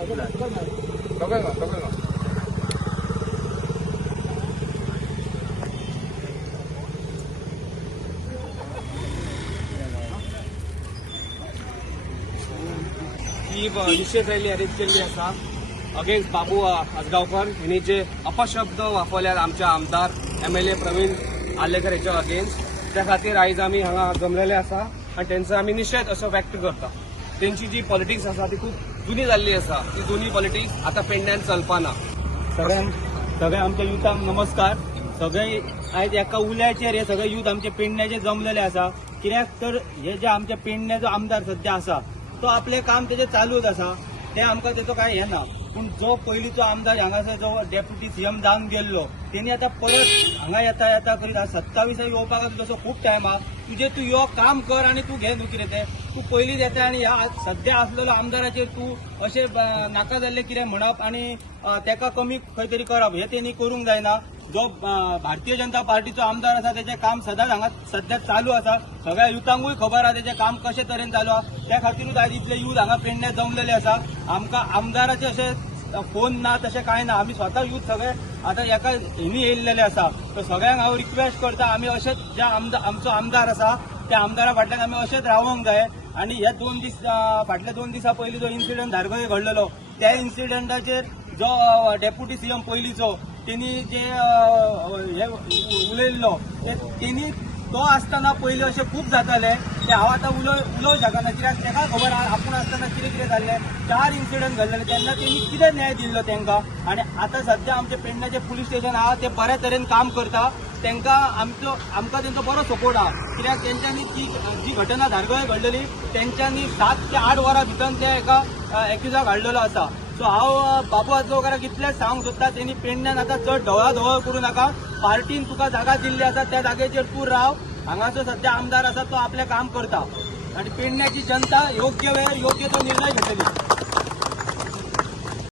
ही निषेध rally arrange केल्ली आसा अगेन्स्ट बाबू आजगावकर यांनी जे अपशब्द वापरल्यात आमच्या आमदार MLA प्रवीण आलेकर हेच्या अगेन्स्ट, त्या खातीर आयज आमी हांगा जमलेले आसा आनी त्यांचा आमी निषेध असो व्यक्त करता. त्यांची जी पॉलिटिक्स आसा ती खूप जुनी जाल्ली आसा. ती जुनी पॉलिटिक्स आता पेंड्यान चलपाना. सगळ्या आमच्या युथांक नमस्कार. सगळे आयज एका उल्याचेर हे सगळे युथ आमचे पेडण्याचे जमलेले आसा. कित्याक तर हे जे आमच्या पेडण्याचो आमदार सध्या आसा तो आपले काम तेजे चालूच आसा, ते आमकां तेचो काय हे ना. पूण जो पयलींचो आमदार हांगासर जो डेप्युटी CM जावन गेल्लो तेणी आता परत हांगा येता येता करीत 27 येवपाक तसो खूप टायम आहा. तू यो काम कर आणि तू घे न्हू कितें तें. तू पयलींच येता आनी ह्या सध्या आसलेलो आमदाराचेर तू अशें नाका जाल्लें कितें म्हणप आनी तेका कमी खंय तरी करप हे तेणी करूंक जायना. जो भारतीय जनता पार्टीचो आमदार आसा तेजें काम सदांच हांगा सध्या चालू आसा. सगळ्या युथांकूय खबर आहा तेजें काम कशें तरेन चालू आहा. त्या खातीरूच आयज इतले युथ हांगा पेडण्यात जमलेले आसा. आमकां आमदाराचे अशें फोन ना तशें कांय ना. आमी स्वता युथ सगळे आतां एका हेणी येयल्लेले आसा. तर सगळ्यांक हांव रिक्वेस्ट करता, आमी अशेंच जे आमचो आमदार आसा त्या आमदारा फाटल्यान आमी अशेंच रावंक जाय. आणि ह्या फाटल्या 2 दिसा पयलीं जो इन्सिडंट धारगळे घडलेलो त्या इन्सिडंटाचेर जो डेप्युटी CM पयलींचो तेणी जे हे उलयल्लो तेणी तो आसतना पयलीं अशें खूब जातालें ते हांव आतां उलोवं शकना. कित्याक तेका खबर आपूण आसतना कितें कितें जाल्लें. 4 इन्सिडंट घडलेले तेन्ना तेणी कितें न्याय दिल्लो तेंकां. आनी आतां सध्या आमचे पेडण्याचे पुलीस स्टेशन आहा ते बऱ्या तरेन काम करता. तेंकां आमकां तेंचो बरो सपोर्ट आहा. कित्याक तेंच्यांनी जी घटना धारगळे घडलेली तेंच्यांनी 7 ते 8 वरां भितर त्या एका एक्युजाक हाडलेलो आसा. सो हांव बाबू आजगावकाराक इतलेंच सांगूंक सोदता, तेणी पेडण्यान आतां चड ढवळाढवळ करूं नाका. पार्टीन तुका जागा दिल्ली आसा त्या जागेचेर तूं राव. हांगाचो सध्या आमदार आसा तो आपलें काम करता आणि पेडण्याची जनता योग्य वेळेर योग्य तो निर्णय घेतली.